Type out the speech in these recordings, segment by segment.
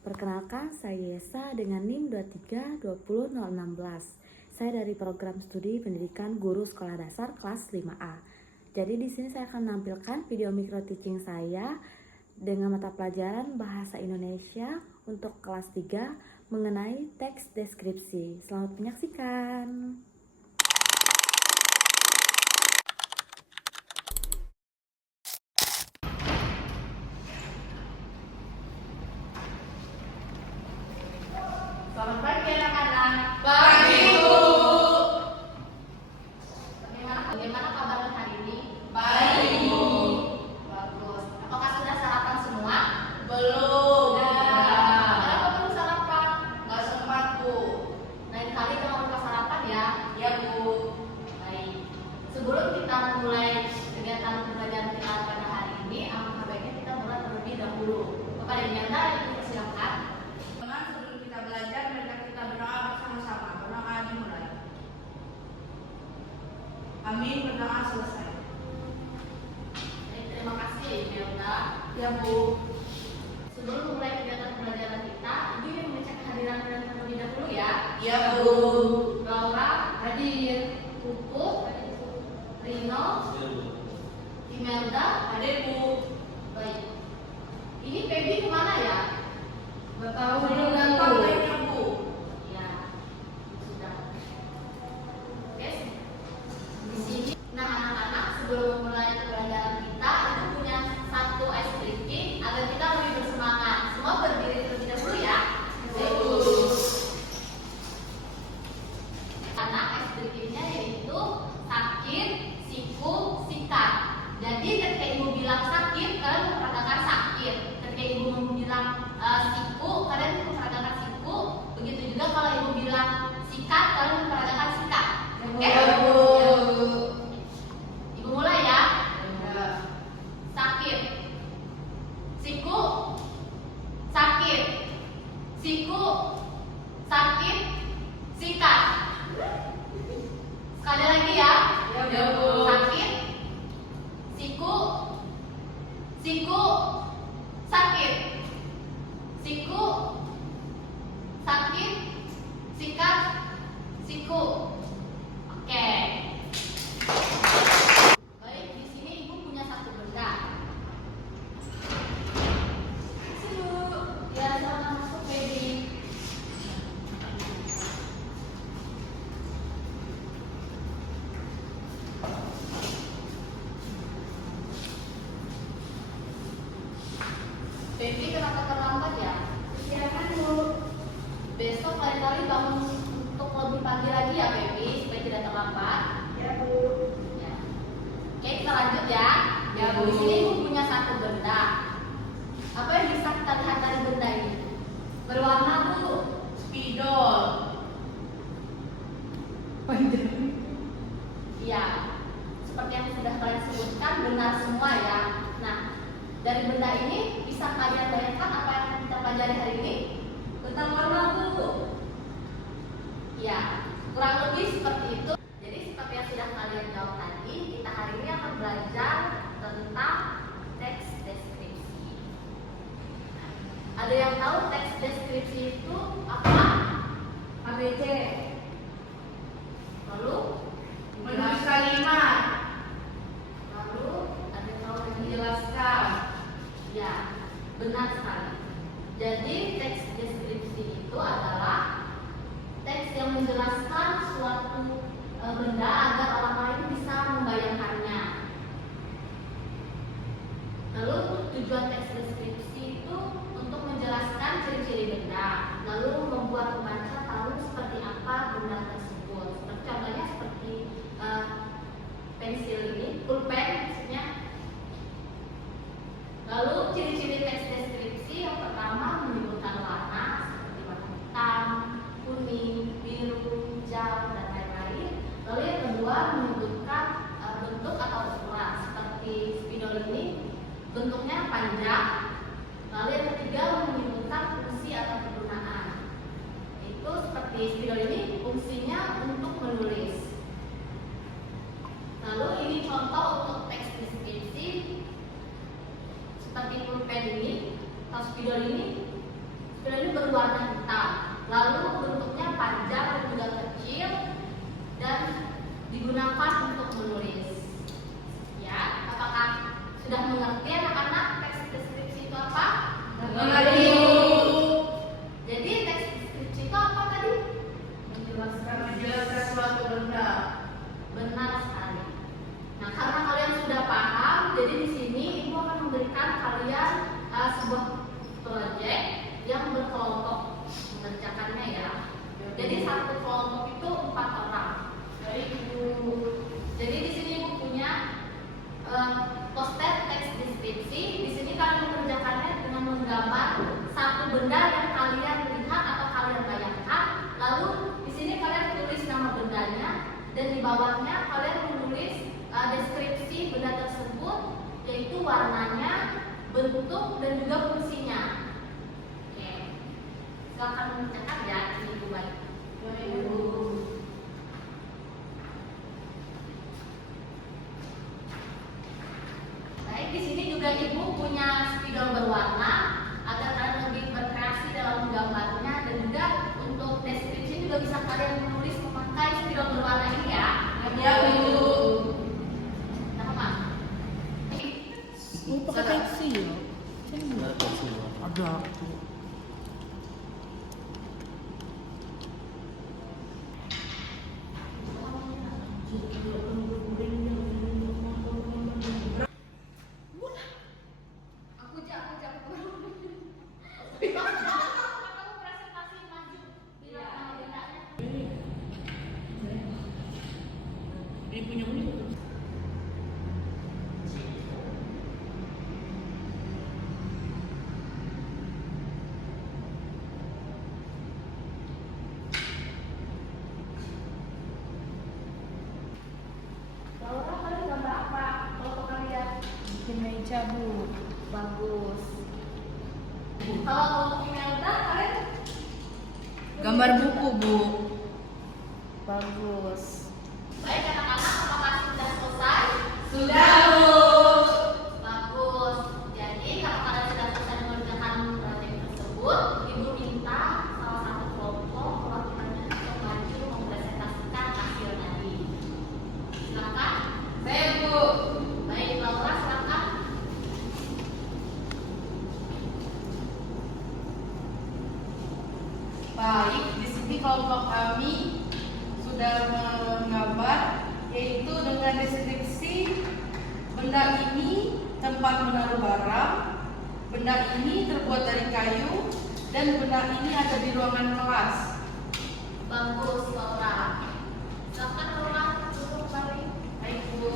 Perkenalkan, saya Yesa dengan NIM 2320016. Saya dari program studi pendidikan guru sekolah dasar kelas 5A. Jadi di sini saya akan menampilkan video micro teaching saya dengan mata pelajaran Bahasa Indonesia untuk kelas 3 mengenai teks deskripsi. Selamat menyaksikan. Selamat pagi anak-anak. Pagi, Bu. Bagaimana kabarnya hari ini? Baik, Bu. Bagus. Apakah sudah sarapan semua? Belum. Kenapa belum sarapan? Nggak sempat, Bu. Lain kali jangan lupa sarapan ya. Ya, Bu. Baik. Sebelum kita mulai kegiatan pembelajaran kita pada hari ini, alangkah baiknya kita mulai terlebih dahulu. Kepada Imelda, dipersilakan. Teman, sebelum kita belajar, marilah kita berdoa bersama-sama. Berdoa dimulai. Amin. Berdoa selesai. Baik, terima kasih Imelda. Ya, Bu. Sebelum mulai kegiatan pembelajaran kita, Ibu ingin mengecek kehadiran kalian terlebih dahulu ya. Ya, Bu. Laura hadir, Puput, Rino, Imelda Hadir, Bu. baik. Ini Feby kemana ya? Nggak tahu. Belum datang kayaknya, Bu. Ya, sudah. Oke, di sini. Nah anak-anak, sebelum mulai pembelajaran kita, Ibu punya satu ice breaking agar kita lebih bersemangat. Semua berdiri terlebih dahulu ya. Anak ice breakingnya yaitu sakit, siku, sikat. Jadi ketika Ibu bilang sakit, kalian memperagakan sakit. Ketika Ibu bilang siku, kalian memperagakan siku. Begitu juga kalau Ibu bilang sikat, kalian memperagakan sikat. Oke? Ya, Bu. Ibu mulai ya. Ya. Sakit, siku, sakit, siku, sakit, sikat. Sekali lagi ya. Ya, Bu. Sakit, siku, siku, sakit, siku, sakit, sikat, siku. Oke. Baik, di sini Ibu punya satu benda. Ya, silakan masuk, baby. Baby, kenapa terlambat ya? Silakan, Bu. Besok lain-kali bangun untuk lebih pagi lagi ya, baby, supaya tidak terlambat. Ya, Bu. Ya. Oke, kita lanjut ya. Ya, Bu. Di sini Ibu punya satu benda. Apa yang bisa kita lihat dari benda ini? Berwarna, Bu. Spidol. Iya. Seperti yang sudah kalian sebutkan, benar semua ya. Nah, dari benda ini bisa kalian bayangkan apa yang kita pelajari hari ini? Tentang warna, Bu. Ya, kurang lebih seperti itu. Jadi seperti yang sudah kalian jawab tadi, kita hari ini akan belajar tentang teks deskripsi. Ada yang tahu teks deskripsi itu apa? ABC. Lalu, Menulis kalimat. lalu ada yang tahu lagi? Menjelaskan. Ya, benar sekali. Jadi teks deskripsi itu adalah teks yang menjelaskan suatu benda agar orang lain bisa membayangkannya. Lalu tujuan teks deskripsi itu untuk menjelaskan ciri-ciri benda, lalu membuat pembaca tahu seperti apa benda tersebut. Seperti contohnya seperti pensil ini, pulpen maksudnya. Lalu ciri-ciri teks deskripsi yang pertama menyebutkan warna seperti warna hitam, kuning, biru, hijau, dan lain-lain. Lalu yang kedua menyebutkan bentuk atau ukuran seperti spidol ini bentuknya panjang. Lalu yang ketiga menyebutkan fungsi atau kegunaan. Itu seperti spidol ini fungsinya untuk menulis. Lalu ini contoh untuk teks deskripsi seperti pulpen ini atau spidol ini. Spidol digunakan untuk menulis. Ya, apakah sudah mengerti anak-anak teks deskripsi itu apa? Mengerti. Jadi teks deskripsi itu apa tadi? Menjelaskan suatu benda. Benar sekali. Nah, karena kalian sudah paham, jadi di sini Ibu akan memberikan kalian sebuah proyek yang berkelompok mengerjakannya ya. Jadi satu kelompok itu 4 orang. Baik Ibu. Jadi di sini Ibu punya poster teks deskripsi. Di sini kalian mengerjakannya dengan menggambar satu benda yang kalian lihat atau kalian bayangkan. Lalu di sini kalian tulis nama bendanya dan di bawahnya kalian menulis deskripsi benda tersebut, yaitu warnanya, bentuk dan juga fungsinya. Oke. Silakan mencatat ya, Ibu baik. Baik, di sini juga Ibu punya spidol berwarna agar kalian lebih berkreasi dalam menggambarnya, dan juga untuk deskripsi juga bisa kalian menulis memakai spidol berwarna ini ya. Ya, Bu. Sama. Ini pakai pensil. Ada. Aku kamu presentasi maju bilang nama bendanya. Ini punya Uni. Laura, kalian gambar apa? Kalau kalian Bikin meja, Bu. bagus. Kalau untuk Imelda, kalian Gambar buku, Bu. bagus. Baik anak-anak, apakah sudah selesai? Sudah, Bu. Bagus. Jadi kalau kalian sudah selesai mengerjakan proyek tersebut, Ibu minta salah satu kelompok perwakilannya untuk maju mempresentasikan hasil tadi. Silakan. Saya, Bu. Baik, Laura silakan. Baik, di sini kelompok kami sudah menggambar, yaitu dengan deskripsi benda ini tempat menaruh barang, benda ini terbuat dari kayu, dan benda ini ada di ruangan kelas. Bagus, Laura. Silakan Laura duduk kembali. Baik, Bu.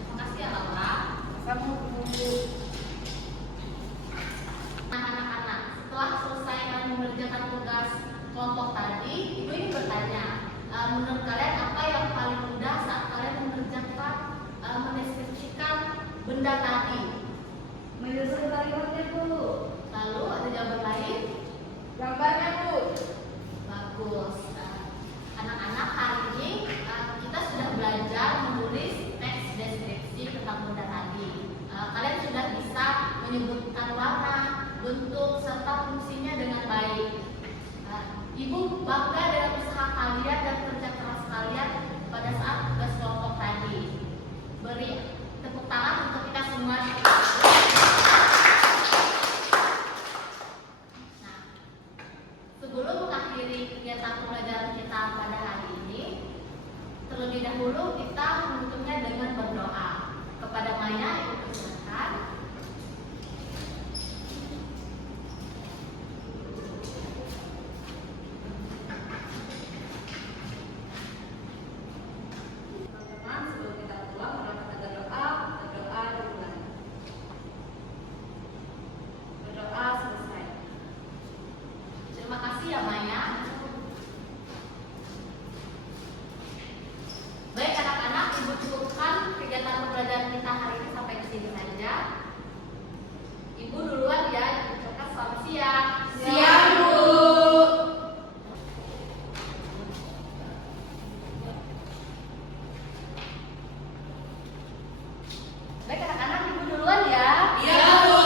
Terima kasih ya Laura. Sama, Bu. Nah, anak-anak, setelah selesai kalian mengerjakan tugas kelompok tadi, Ibu ini bertanya, menurut kalian apa yang paling mudah saat kalian mengerjakan mendeskripsikan benda tadi? Menyusun kalimatnya, Bu. Lalu ada jawaban lain? Gambarnya, Bu. Bagus. Anak-anak, hari ini kita sudah belajar menulis teks deskripsi tentang benda tadi. Kalian sudah bisa menyebutkan warna, bentuk, serta fungsinya dengan baik. Ibu bangga dengan usaha kalian dan kerja keras kalian pada saat tugas kelompok tadi. Beri tepuk tangan untuk kita semua. Nah, sebelum mengakhiri kegiatan pembelajaran kita pada hari ini, terlebih dahulu kita menutupnya dengan berdoa. Kepada Maya, Ibu persilakan. Teman-teman, sebelum kita pulang, mari kita berdoa dimulai. Berdoa selesai. Terima kasih ya Maya. Baik anak-anak, Ibu cukupkan kegiatan pembelajaran kita hari ini sampai di sini saja. Ibu duluan ya, ucapkan selamat siang. Siang, Bu. Baik anak-anak, Ibu duluan ya. Iya, Bu.